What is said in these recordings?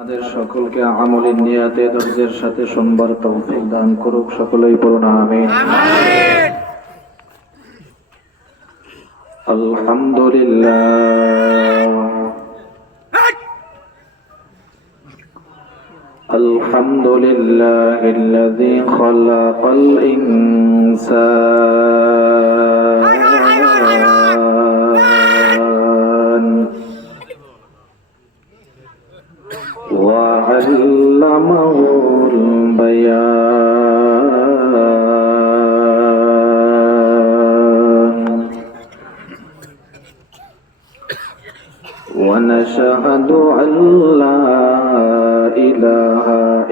আমাদের সকলকে আমলের নিয়াতে ধৈর্যের সাথে শুনবার তৌফিক দান করুক, সকলেই পড়ুন আমিন। আলহামদুলিল্লাহ আলহামদুলিল্লাহিল্লাযী খালাকাল ইনসান وعلمه البيان ونشهد أن لا إله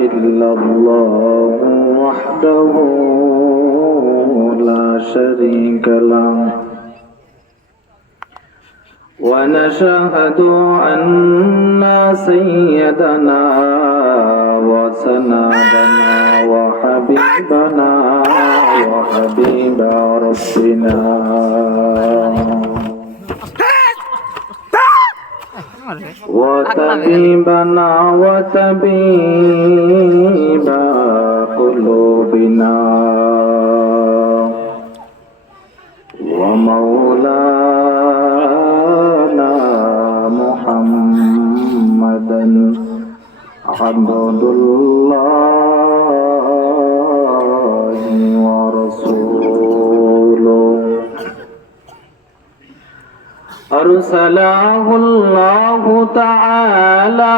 إلا الله وحده لا شريك له ونشهد أن سيدنا وسندنا وحبيبنا وحبيب ربنا وطبيبنا وطبيب قلوبنا ومولانا محمدا عبد الله ورسوله أرسله الله تعالى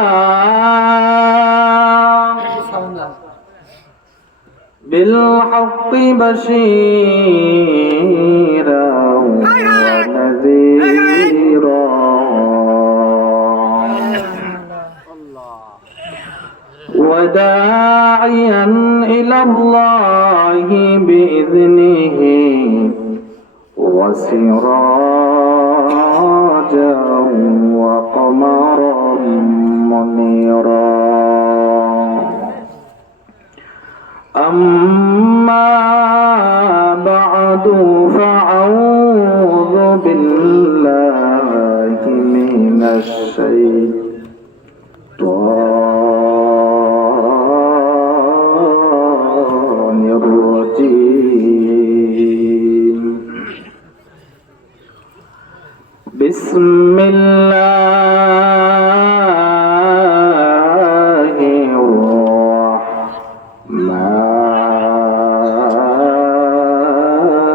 بالحق بشيرا ونذيرا وداعيا إلى الله بإذنه وسراجا وقمرا منيرا أما بعد فأعوذ بالله من الشيطان الرجيم بسم الله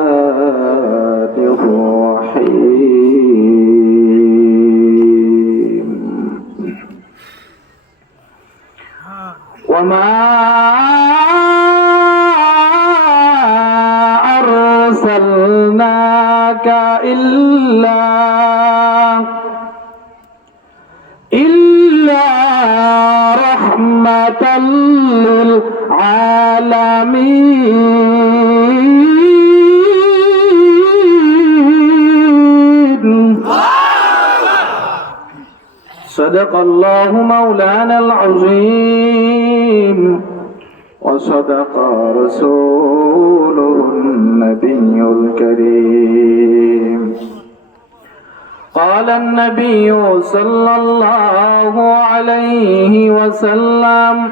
الرحمن الرحيم وما أرسلناك إلا رحمة للعالمين صدق الله مولانا العظيم وصدق رسوله النبي الكريم قال النبي صلى الله عليه وسلم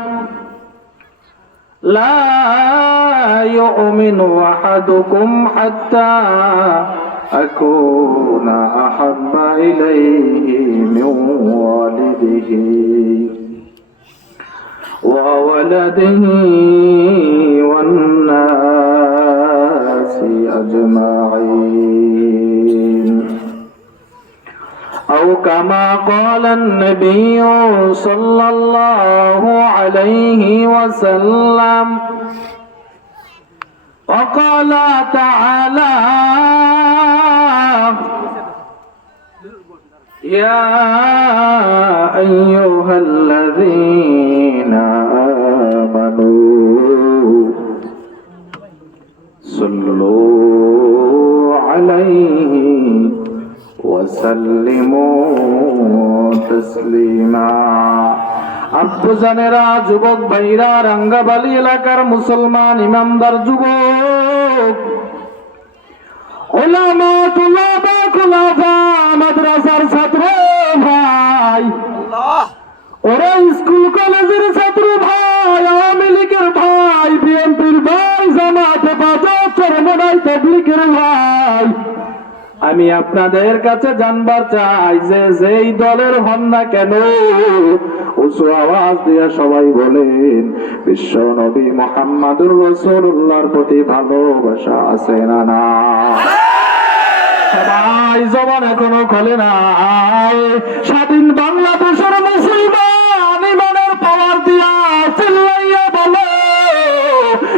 لا يؤمن أحدكم حتى أكون أحب إليه من والده وولده والناس أجمعين أو كما قال النبي صلى الله عليه وسلم وقال تعالى يا أيها الذين آمنوا صلوا عليه وسلموا تسليما আব্বুজানেরা, যুবক ভাইরা, রাঙ্গাবালি এলাকার মুসলমান ইমানদার যুবক, উলামা, তুলাবা, খুলাফা, মাদ্রাসার ছাত্র ভাই, ওরা স্কুল কলেজের ছাত্র ভাই, আওয়ামী লীগের ভাই, বিএনপির ভাই, জামাত হেফাজত, চরমনাই তাবলীগের ভাই, আমি আপনাদের কাছে জানবার চাই যে যেই দলের হন না কেন, উঁচু আওয়াজ দিয়ে সবাই বলেন, বিশ্ব নবী মুহাম্মদুর রাসূলুল্লাহর প্রতি ভালোবাসা আছে না না? সবাই জবান এখনো খোলে নাই। স্বাধীন বাংলাদেশের মুসলমান ইমানের পাওয়ার দিয়া চিল্লাইয়া বলে,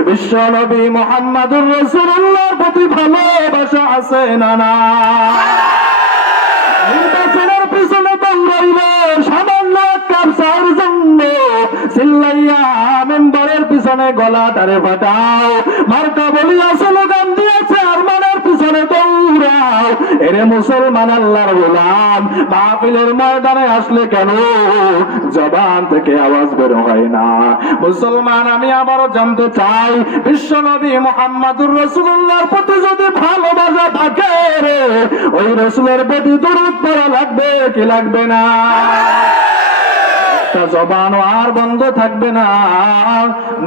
বিশ্ব নবী মুহাম্মদুর রাসূলুল্লাহর প্রতি ভালোবাসা আছে না না? নির্বাচনের পিছনে দৌড়াইব সামান্য কাপসার জন্য, চিল্লাইয়া মেম্বারের পিছনে গলা তারে ফাটাও, মার্কা বলিয়া স্লোগান দিয়েছে আর মানের পিছনে দৌড়াও। এরে মুসলমান আল্লাহর গোলাম, মাহফিলের ময়দানে আসলে কেন জবান থেকে আওয়াজ বের হয় না? মুসলমান, আমি আবারও জানতে চাই, বিশ্ব নবী মুহাম্মদুর রাসূলুল্লাহর প্রতি যদি ভালোবাসা থাকে, ওই রাসূলের প্রতি দরুদ পড়া লাগবে কি লাগবে না? একটা জবান আর বন্ধ থাকবে না।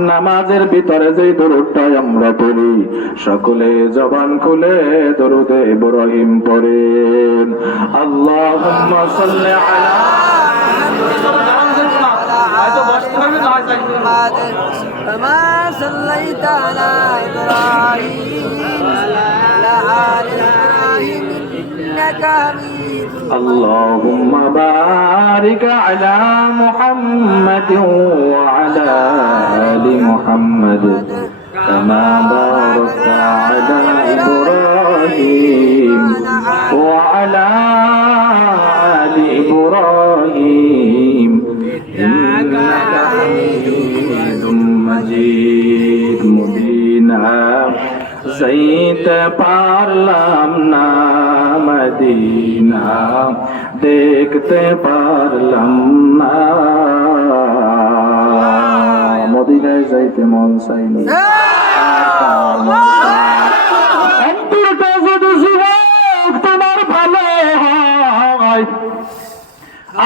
নামাজের ভিতরে যে দরুদটা আমরা পড়ি, সকলে জবান খুলে দরুদে ইব্রাহিম পড়েন। আল্লাহুম্মা সাল্লি আলা كما صليت على إبراهيم وعلى آل إبراهيم إنك حميد اللهم بارك على محمد وعلى آل محمد كما باركت على إبراهيم وعلى آل إبراهيم إنك حميد مجيد مدينة যাইতে পারলাম না মদিনা, দেখতে পারলাম না, মদিনায় যাইতে মন চাইনি। অন্তরটা যদি যুবক তোমার ভালো হয়,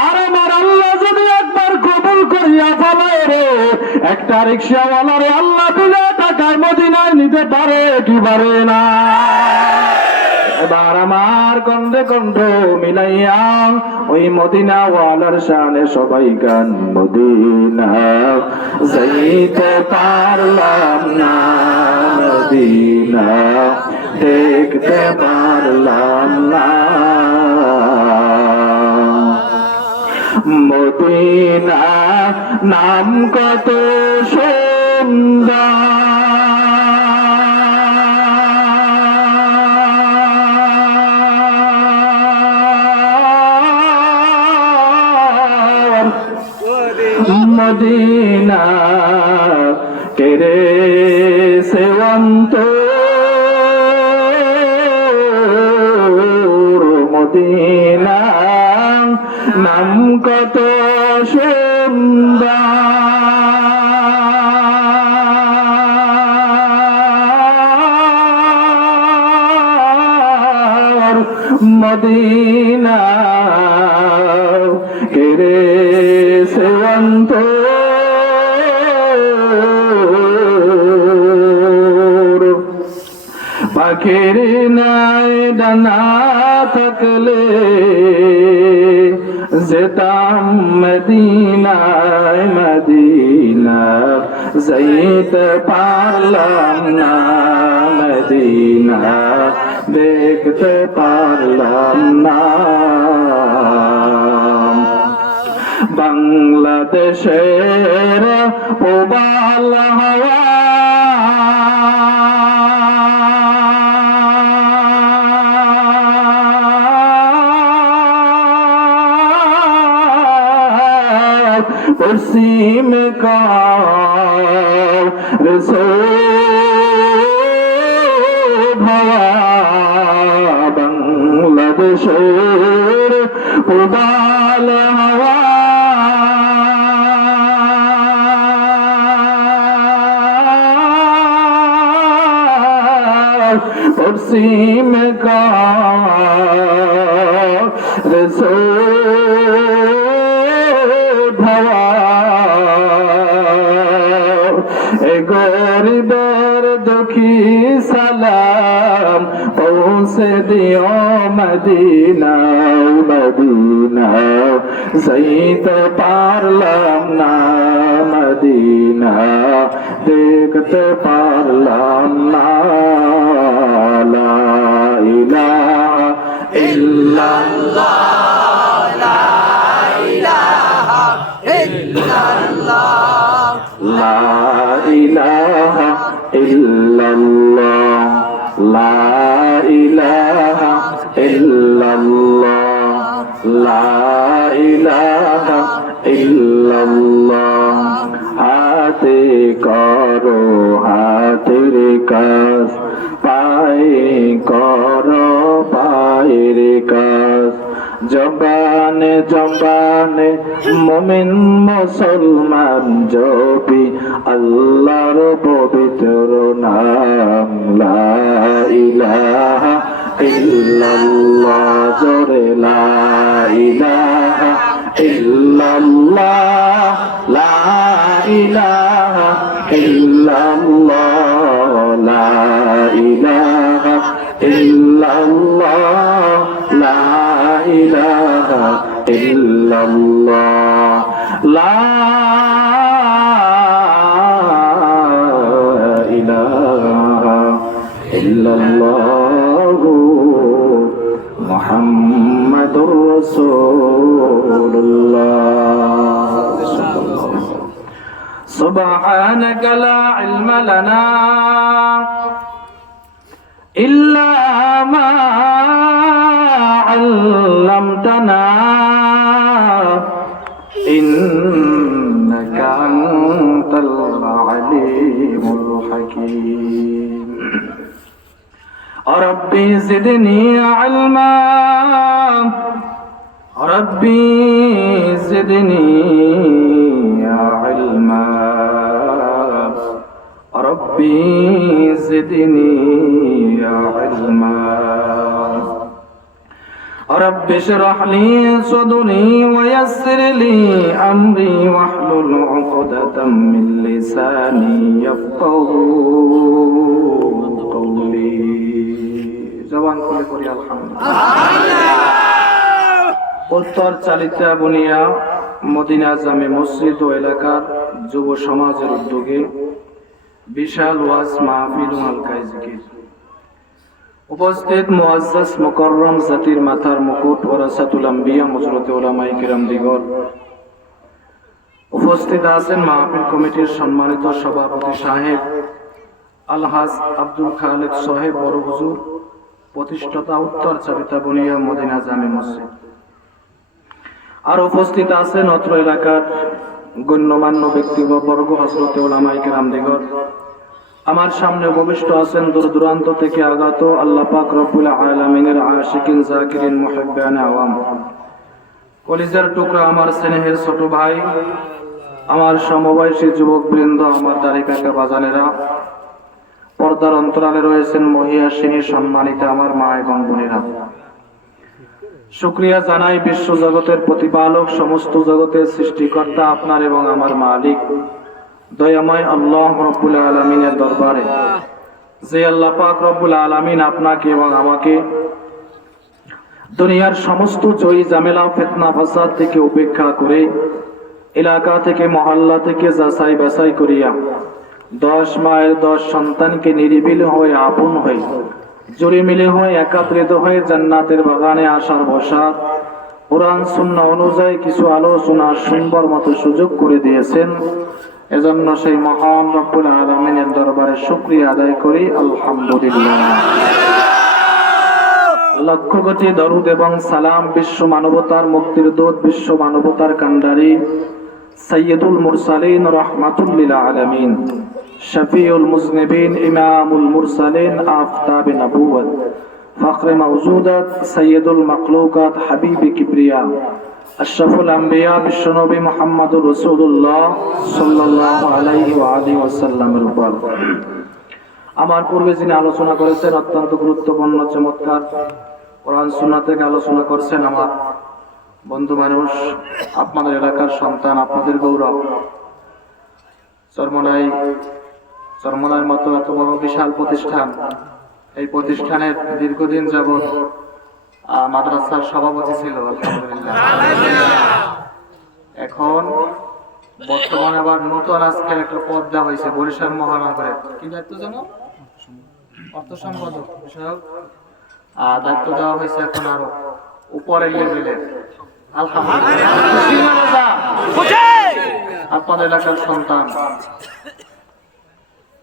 আর আমার আল্লাহ যদি একবার কবুল করিয়া ফেলে রে, একটা রিক্সাওয়ালারে আল্লাহ বিনা টাকায় মদিনায় নিতে পারে কি পারে না? এবার আমার কণ্ঠে কণ্ঠ মিলাইয়া ওই মদিনাওয়ালার শানে সবাই গান, মদিনা যাইতে পারলাম না মদিনা, দেখতে পারলাম না মদিনা, নাম কত সুন্দর, মদিনা কেরে সেবন্ত, মদিনা নাম কত সুন্দর, মদিনা কেরে সেবন্ত, পাখির নাই ডানা থাকলে যেতাম মদিনায়, মদিনা যাইতে পারলাম না মদিনা, দেখতে পারলাম না। বাংলাদেশের প্রবাল হাওয়া পশ্চিম বাংলাদেশের প্রবাল হাওয়া পশ্চিম ভাবা গরিবের দুঃখী সালাম পৌঁছে দিও মদিনা মদিনা যাইতে পারলাম না মদিনা দেখতে পারলাম না লা ইলাহা ইল্লাল্লাহ লা ইলাহা ইল্লাল্লাহ লা ইলাহা ইল্লাল্লাহ লা ইলাহা ইল্লাল্লাহ লা ইলাহা ইল্লাল্লাহ হাতে করো হাতের কাজ পায়ে করো পায়ের কাজ জবানে জবানে মুমিন মুসলমান জপি আল্লাহর পবিত্র নাম লা ইলাহা ইল্লাল্লাহ জোরে লা ইলাহা ইল্লাল্লাহ লা ইলাহা ইল্লাল্লাহ লা ইলাহা ইল্লাল্লাহ লা ইলাহা ইল্লাল্লাহ লা ইলাহা ইল্লাল্লাহ মুহাম্মাদুর রাসূলুল্লাহ সুবহানাকা লা ইলমা লানা ইল্লা মা علمتنا إنك أنت العليم الحكيم ربي زدني علما ربي زدني علما ربي زدني علما رب اشرح لي صدري ويسر لي أمري واحلل عقدة من لساني يفقهوا قولي জবান খুলে করি আলহামদুলিল্লাহ। উত্তর চালিতা বুনিয়া মদিনা জামে মসজিদ ও এলাকার যুব সমাজের উদ্যোগে বিশাল ওয়াজ মাহফিল ও হালকায়ে জিকির। উপস্থিত মুআজ্জাজ মুকাররম জাতির মাথার মুকুট ওরাসাতুল আম্বিয়া হযরতে উলামায়ে কিরাম দিগর, উপস্থিত আছেন মাহফিল কমিটির সম্মানিত সভাপতি সাহেব আলহাজ আব্দুল খালেক সাহেব বড় হুজুর, প্রতিষ্ঠাতা উত্তর চাবিতা বুনিয়া মদিনা জামে মসজিদ। আর উপস্থিত আছেন অত্র এলাকার গণ্যমান্য ব্যক্তিবর্গ হযরতে উলামায়ে কিরাম দিগর। আমার সামনে উপবিষ্ট আছেন দূর দূরান্ত থেকে আগত আল্লাহ পাক রব্বুল আলামিনের আশিকিন জাকিরিন মুহিব্বানে আওয়াম, কলিজার টুকরা আমার স্নেহের ছোট ভাই, আমার সমবয়সী যুবক বৃন্দ, আমার দাড়ি কাকা বাজানেরা, পর্দার অন্তরালে রয়েছেন মহিয়াসিনী সম্মানিত আমার মা এবং বোনেরা। শুকরিয়া জানাই বিশ্ব জগতের প্রতিপালক, সমস্ত জগতের সৃষ্টিকর্তা আপনার এবং আমার মালিক দয়াময় আল্লাহ রব্বুল আলামিনের দরবারে, যে আল্লাহ পাক রব্বুল আলামিন আপনাকে এবং আমাকে দুনিয়ার সমস্ত জয়ী ঝামেলা ফিতনা ফাসাদ থেকে উপেক্ষা করে এলাকা থেকে মহল্লা থেকে যাচাই বাছাই করিয়া 10 মায়ের 10 সন্তানকে নিরিবিলি হয়ে আপন হয়ে জুড়ে মিলে হয়ে একাত্রিত হয়ে জান্নাতের বাগানে আসার বসার কোরআন সুন্নাহ অনুযায়ী কিছু আলোচনা শুনবার মতো সুযোগ করে দিয়েছেন। এজন্য সেই মহান রব্বুল আলামিনের দরবারে শুকরিয়া আদায় করি আলহামদুলিল্লাহ। লক্ষ কোটি দরুদ এবং সালাম বিশ্ব মানবতার মুক্তির দূত, বিশ্ব মানবতার কান্ডারি সাইয়্যিদুল মুরসালিন রাহমাতুল লিল আলামিন, শফিউল মুজনিবিন, ইমামুল মুরসালিন, আফতাবে নবুয়ত, ফখরে মওজুদাত, সাইয়্যিদুল মাখলুকাত, হাবিবে কিবরিয়া, আশরাফুল আম্বিয়া বিশ্বনবী মুহাম্মদুর রাসূলুল্লাহ সাল্লাল্লাহু আলাইহি ওয়া আলিহি ওয়াসাল্লামের উপর আমার পূর্বে যিনি আলোচনা করেছেন অত্যন্ত গুরুত্বপূর্ণ চমৎকার কোরআন সুন্নাহ থেকে আলোচনা করছেন আমার বন্ধু মানুষ, আপনাদের এলাকার সন্তান, আপনাদের গৌরব, চরমনাই চরমনার মতো এত বড় বিশাল প্রতিষ্ঠান, এই প্রতিষ্ঠানের দীর্ঘদিন যাবৎ মাদ্রাসার সভাপতি ছিল আলহামদুলিল্লাহ। এখন বর্তমানে আবার নতুন আজকের একটা পদ দেওয়া হয়েছে বরিশাল মহানগরে, কি দায়িত্ব জানো? অর্থ সম্পাদক বিষয়ক দায়িত্ব দেওয়া হয়েছে এখন আরো উপরের লেভেলের। আলহামদুলিল্লাহ, আপনাদের এলাকার সন্তান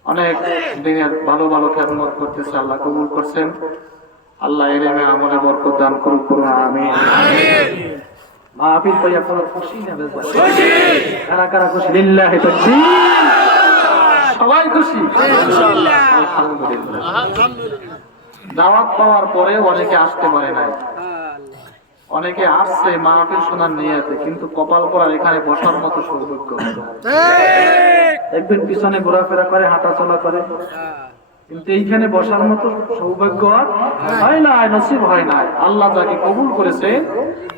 অনেক দিনের ভালো ভালো খেদমত করতেছে, আল্লাহ কবুল করছেন। আল্লাহ এলেমে আমলে বরকত দান করুক, করুন আমিন। মাহফিল পাই আপনারা খুশি না বেজার? খুশি। কারা কারা খুশি? লিল্লাহি তাকবীর। সবাই খুশি ইনশাআল্লাহ, আলহামদুলিল্লাহ। দাওয়াত পাওয়ার পরে অনেকে আসতে পারে নাই, অনেকে আসছে মাহফিল শোনার নিয়তে, কিন্তু কপাল পড়ার এখানে বসার মতো সৌভাগ্য একদিন পিছনে ঘোরাফেরা করে, হাঁটা চলা করে, কিন্তু এইখানে বসার মতো সৌভাগ্য হয় না, নসিব হয় না। আল্লাহ যাকে কবুল করেছে,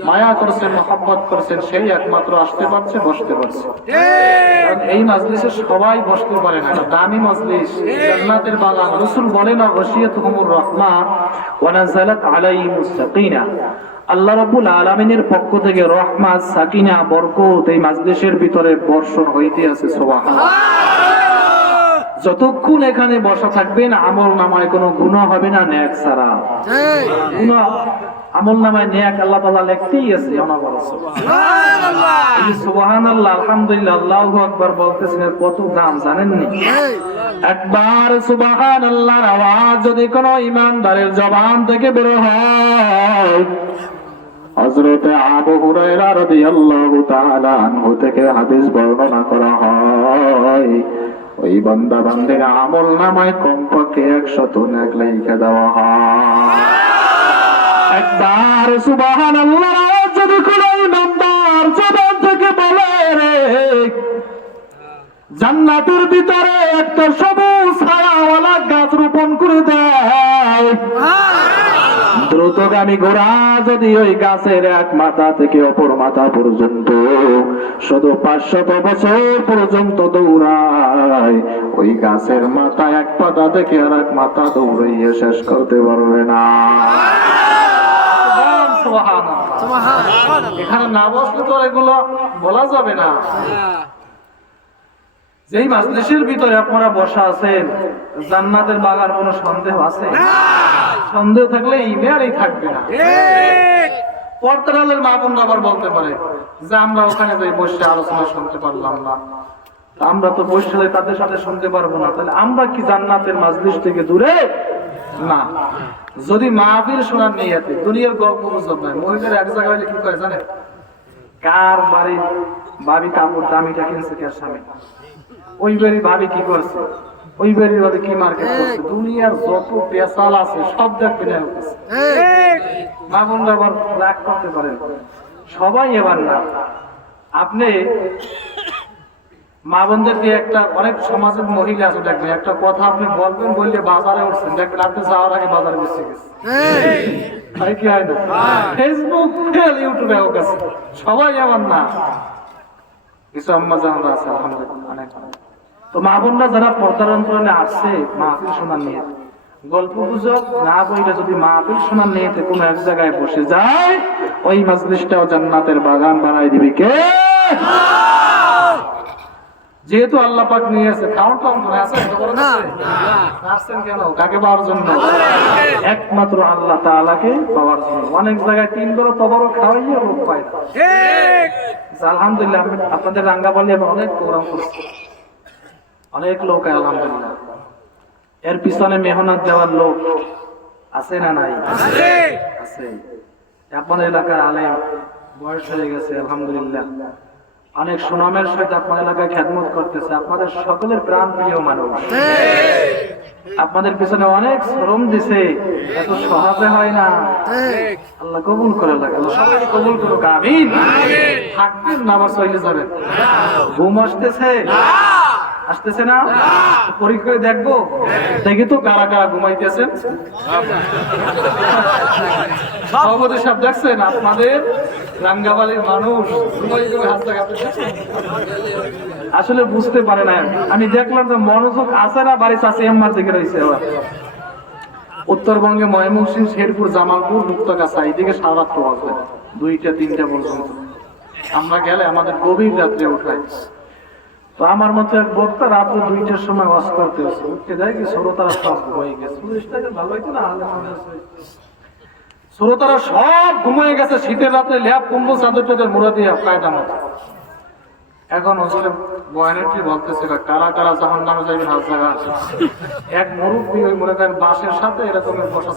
মায়া করেছেন, মহব্বত করেছেন, সেই একমাত্র আসতে পারছে, বসতে পারছে। এই মাজলিসে সবাই বসতে পারে না, দামি মাজলিস, জান্নাতের বাগান। রাসূল বলেন গাশিয়াতুহুমুর রাহমা ওয়া নাযালাত আলাইহিমুস সাকিনা। আল্লাহ রাব্বুল আলামিনের পক্ষ থেকে রহমত, সাকিনা, বরকত এই মাজলিসের ভিতরে বর্ষণ হইতে আছে। সুবহানাল্লাহ। যতক্ষণ এখানে বসা থাকবেন আমল নামায় কোনো গুনাহ হবে না, নেক ছাড়া। গুনাহ আমল নামায় নেক আল্লাহ তাআলা লিখতেই আছে। সুবহানাল্লাহ, সুবহানাল্লাহ, আলহামদুলিল্লাহ, আল্লাহু আকবার বলতেছেন, এর কত দাম জানেন নি? একবার সুবহানাল্লাহর আওয়াজ যদি কোনো ঈমানদারের জবান থেকে বের হয়, হযরত আবু হুরায়রা রাদিয়াল্লাহু তাআলা আনহু থেকে হাদিস বর্ণনা করা হয়, ওই বান্দা বান্দির আমল নামায় কমপক্ষে 100 নেক লিখে দেওয়া হয়। একবার সুবহানাল্লাহ যদি কোনো ইমানদার জবান থেকে বলে রে, জান্নাতের ভিতরে একটা সবুজ ছায়াওয়ালা গাছ রোপণ করে দেয়, দ্রুতগামী ঘোড়া যদি ওই গাছের এক মাথা থেকে অপর মাথা পর্যন্ত শুধু 500 বছর পর্যন্ত দৌড়ায়, ওই গাছের মাথা এক পাতা থেকে আর এক মাথা দৌড়াইয়ে শেষ করতে পারবে না। এখানে না বসলে তো এগুলো বলা যাবে না। যেই মাজলিসের ভিতরে আপনারা বসা আছেন, জান্নাতের বাগান, কোনো সন্দেহ আছে? সন্দেহ থাকলে ইমানই থাকবে না। পর্দার আলের মা বোনরা আবার বলতে পারে যে আমরা ওখানে যাই বসে আলোচনা শুনতে পারলাম না, আমরা তো বসে তাদের সাথে শুনতে পারবো না, তাহলে আমরা কি জান্নাতের মাজলিস থেকে দূরে? না। যদি মাহফিল শোনার নিয়তে দুনিয়ার গল্প গুজব নাই, মহিলার এক জায়গায় হলে কি করে জানেন? কার বাড়ির ভাবি কাপড় দামিটা কিনছে, কার স্বামী, ওই বাড়ির ভাবি কি করছে, ওই বাড়ির ভাবি কি মার্কেট করছে, দুনিয়ার যত পেশাল আছে সব দেখবে না। মা বোনরা আবার রাগ করতে পারেন, সবাই এবার না। আপনি মা বোনদেরকে একটা, অনেক সমাজের মহিলা আছে দেখবেন, একটা কথা আপনি বলবেন, বললে বাজারে উঠছেন, দেখবেন আপনি যাওয়ার আগে বাজারে বেঁচে গেছে। কি হয় না? ফেসবুক, ইউটিউবে হোক আছে, সবাই এমন না। কিছু আম্মা জানরা আছে আলহামদুলিল্লাহ অনেক। তো মা বোনরা যারা পর্দার অন্তরালে আসছে মাহফিল শোনার নিয়ে, গল্প গুজব না বইলে যদি মাহফিল শোনার নিয়েতে কোনো এক জায়গায় বসে যায়, ওই মাজলিসটাও জান্নাতের বাগান বানাই দিবে কে? যেহেতু আল্লাহ পাক নিয়ে আছে, খাওয়ার তো অন্তরে আছে না, আসছেন কেন? কাকে পাওয়ার জন্য? একমাত্র আল্লাহ তাআলাকে পাওয়ার জন্য। অনেক জায়গায় 3 বেলা তবরও খাওয়াইয়া লোক পায় না। আলহামদুলিল্লাহ, আপনাদের রাঙ্গাবালি আমি অনেক প্রোগ্রাম করছি, অনেক লোক আলহামদুলিল্লাহ। এর পিছনে মেহনত দেওয়ার লোক আছে না নাই? আছে। আপনাদের এলাকার আলেম বয়স হয়ে গেছে আলহামদুলিল্লাহ, অনেক সুনামের সহিত আপনাদের এলাকায় খেদমত করতেছে, আপনাদের সকলের প্রাণ প্রিয় মানুষ। আপনাদের পিছনে অনেক শ্রম দিছে, এত সহজে হয় না। আল্লাহ কবুল করে, সবাই কবুল করুক, আমিন। থাকবেন না আবার চলে যাবেন? ঘুম আসতেছে না? পরীক্ষা করে দেখবো, দেখি তো কারা কারা ঘুমাইতেছেন। সভাপতি সাহেব দেখছেন আপনাদের রাঙ্গাবালির মানুষ ঘুমাই হাত লাগাতে আসলে বুঝতে পারে না। আমি দেখলাম যে মনোযোগ আছে না বাড়ি চাষি এম্মার দিকে রয়েছে। আবার উত্তরবঙ্গে ময়মনসিংহ, শেরপুর, জামালপুর, মুক্তাগাছা এইদিকে সারা রাত্র বাজবে, 2টা 3টা পর্যন্ত। আমরা গেলে আমাদের গভীর রাত্রে উঠাই। তো আমার মতো এক বক্তা রাত্রে 2টার সময় ওয়াজ করতে হচ্ছে, উঠতে যায় কি শ্রোতারা সব ঘুমিয়ে গেছে। ভালো হইতো না, শ্রোতারা সব ঘুমিয়ে গেছে। শীতের রাত্রে ল্যাপ কম্বল চাদর টাদর মুড়া দিয়ে কায়দা মতো। এখন হচ্ছে বয়ানেটি বলতেছিল কারা কারা জাহান্নামে যাবে, হাত জায়গা আছে। এক মুরব্বী ওই মনে করেন বাঁশের সাথে এরকম বসা